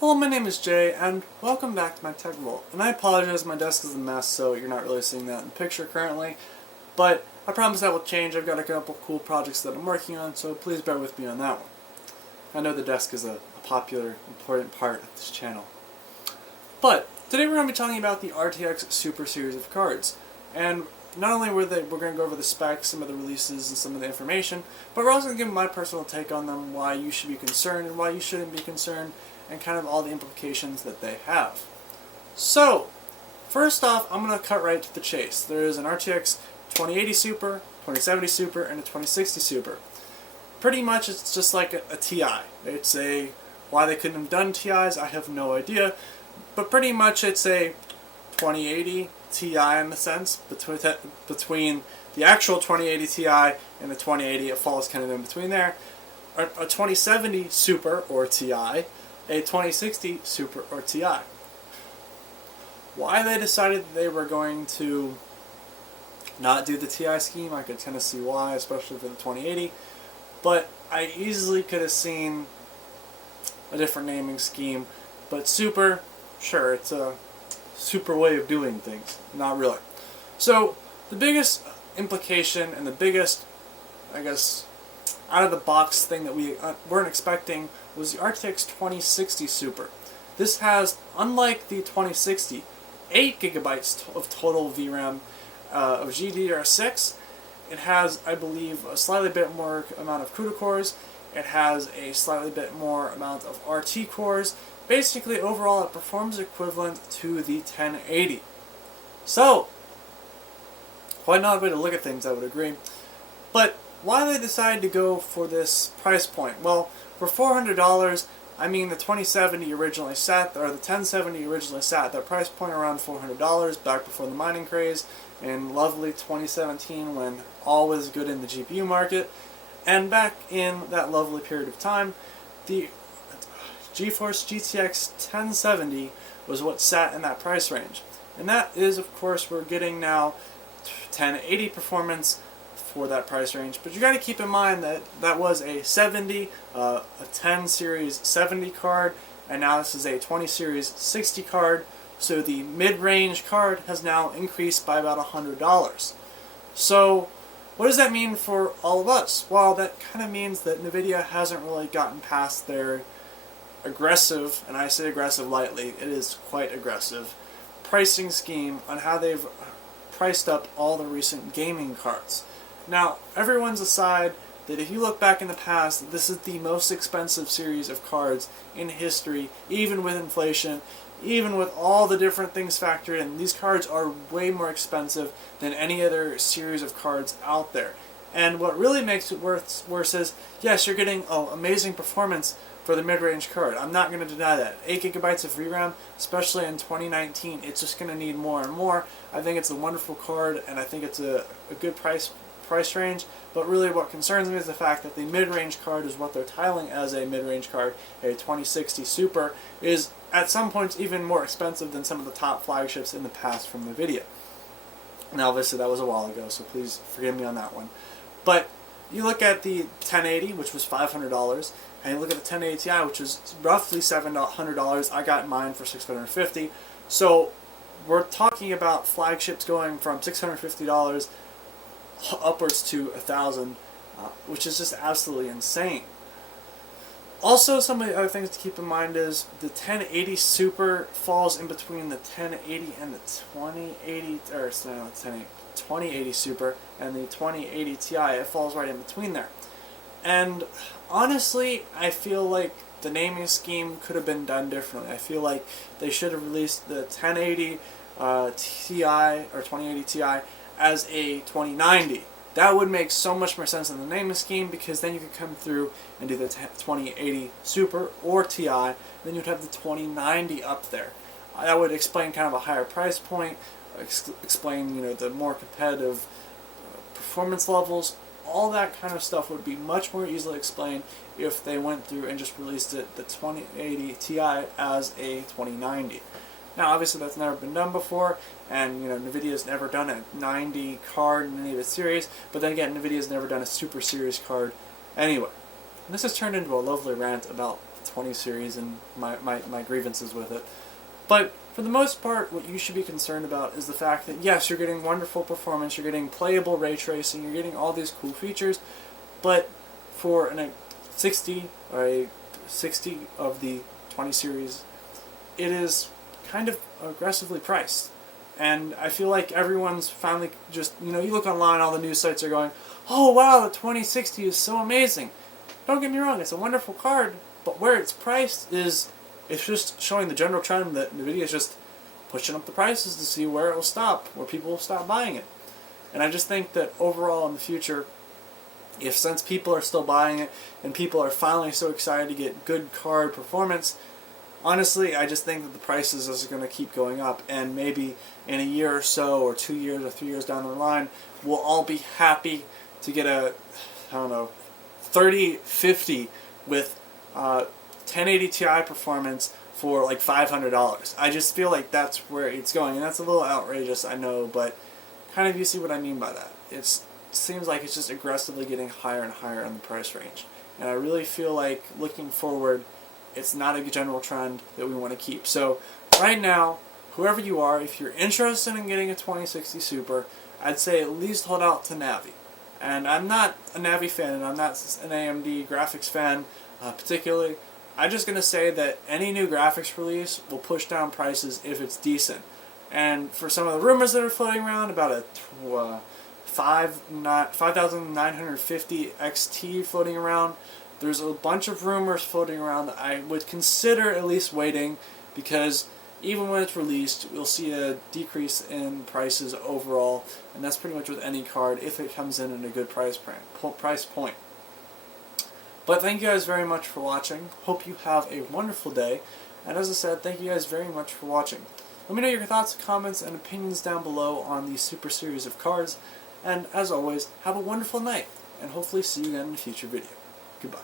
Hello, my name is Jay, and welcome back to my tech vault. And I apologize, my desk is a mess, so you're not really seeing that in the picture currently. But I promise that will change. I've got a couple cool projects that I'm working on, so please bear with me on that one. I know the desk is a popular, important part of this channel. But today we're going to be talking about the RTX Super series of cards. And not only we're going to go over the specs, some of the releases, and some of the information, but we're also going to give my personal take on them, why you should be concerned and why you shouldn't be concerned, and kind of all the implications that they have. So, first off, I'm going to cut right to the chase. There is an RTX 2080 Super, 2070 Super, and a 2060 Super. Pretty much it's just like a TI. It's a, why they couldn't have done TIs, I have no idea, but pretty much it's a 2080 Ti in a sense, between the actual 2080 Ti and the 2080, it falls kind of in between there. A 2070 Super or Ti, a 2060 Super or Ti. Why they decided they were going to not do the Ti scheme, I could kind of see why, especially for the 2080. But I easily could have seen a different naming scheme. But Super, sure, it's a super way of doing things. Not really. So, the biggest implication and the biggest, I guess, out of the box thing that we weren't expecting was the RTX 2060 Super. This has, unlike the 2060, 8 gigabytes of total VRAM of GDDR6. It has, I believe, a slightly bit more amount of CUDA cores. It has a slightly bit more amount of RT cores. Basically, overall, it performs equivalent to the 1080. So, quite an odd way to look at things, I would agree. But why they decided to go for this price point? Well, for $400, I mean the 2070 originally sat, or the 1070 originally sat at that price point around $400 back before the mining craze in lovely 2017 when all was good in the GPU market. And back in that lovely period of time, the Geforce RTX 1070 was what sat in that price range. And that is, of course, we're getting now 1080 performance for that price range. But you got to keep in mind that that was a 70, a 10 series 70 card, and now this is a 20 series 60 card. So the mid-range card has now increased by about $100. So what does that mean for all of us? Well, that kind of means that Nvidia hasn't really gotten past their aggressive, and I say aggressive lightly, it is quite aggressive, pricing scheme on how they've priced up all the recent gaming cards. Now, everyone's aside that if you look back in the past, this is the most expensive series of cards in history, even with inflation, even with all the different things factored in. These cards are way more expensive than any other series of cards out there. And what really makes it worse is, yes, you're getting amazing performance for the mid-range card. I'm not going to deny that. 8 gigabytes of VRAM, especially in 2019, it's just going to need more and more. I think it's a wonderful card, and I think it's a good price range, but really what concerns me is the fact that the mid-range card is what they're titling as a mid-range card, a 2060 Super, is at some points even more expensive than some of the top flagships in the past from Nvidia. Now obviously that was a while ago, so please forgive me on that one. But you look at the 1080, which was $500, and you look at the 1080 Ti, which is roughly $700. I got mine for $650. So we're talking about flagships going from $650 upwards to $1,000, which is just absolutely insane. Also, some of the other things to keep in mind is the 1080 Super falls in between the 1080 and the 2080, or no, 2080 Super and the 2080 Ti. It falls right in between there. And honestly, I feel like the naming scheme could have been done differently. I feel like they should have released the 1080 Ti or 2080 Ti as a 2090. That would make so much more sense in the naming scheme, because then you could come through and do the 2080 Super or Ti, then you'd have the 2090 up there. That would explain kind of a higher price point, explain the more competitive performance levels. All that kind of stuff would be much more easily explained if they went through and just released it, the 2080 Ti, as a 2090. Now, obviously, that's never been done before, and Nvidia's never done a 90 card in any of its series. But then again, Nvidia's never done a Super Series card anyway. And this has turned into a lovely rant about 20 series and my grievances with it. But for the most part, what you should be concerned about is the fact that yes, you're getting wonderful performance, you're getting playable ray tracing, you're getting all these cool features, but for a 60 or a 60 of the 20 series, it is kind of aggressively priced. And I feel like everyone's finally just, you look online, all the news sites are going, oh wow, the 2060 is so amazing. Don't get me wrong, it's a wonderful card, but where it's priced is, it's just showing the general trend that Nvidia is just pushing up the prices to see where it will stop, where people will stop buying it. And I just think that overall in the future, since people are still buying it and people are finally so excited to get good card performance, honestly, I just think that the prices are going to keep going up, and maybe in a year or so, or 2 years or 3 years down the line, we'll all be happy to get a, 3050 with 1080 Ti performance for like $500. I just feel like that's where it's going, and that's a little outrageous, I know, but kind of you see what I mean by that. It seems like it's just aggressively getting higher and higher in the price range, and I really feel like looking forward, it's not a general trend that we want to keep. So right now, whoever you are, if you're interested in getting a 2060 Super, I'd say at least hold out to Navi. And I'm not a Navi fan, and I'm not an AMD graphics fan particularly. I'm just going to say that any new graphics release will push down prices if it's decent. And for some of the rumors that are floating around about a 5950 XT floating around, there's a bunch of rumors floating around that I would consider at least waiting, because even when it's released, we'll see a decrease in prices overall, and that's pretty much with any card if it comes in at a good price point. But thank you guys very much for watching. Hope you have a wonderful day, and as I said, thank you guys very much for watching. Let me know your thoughts, comments, and opinions down below on the Super Series of cards, and as always, have a wonderful night, and hopefully see you again in a future video. Goodbye.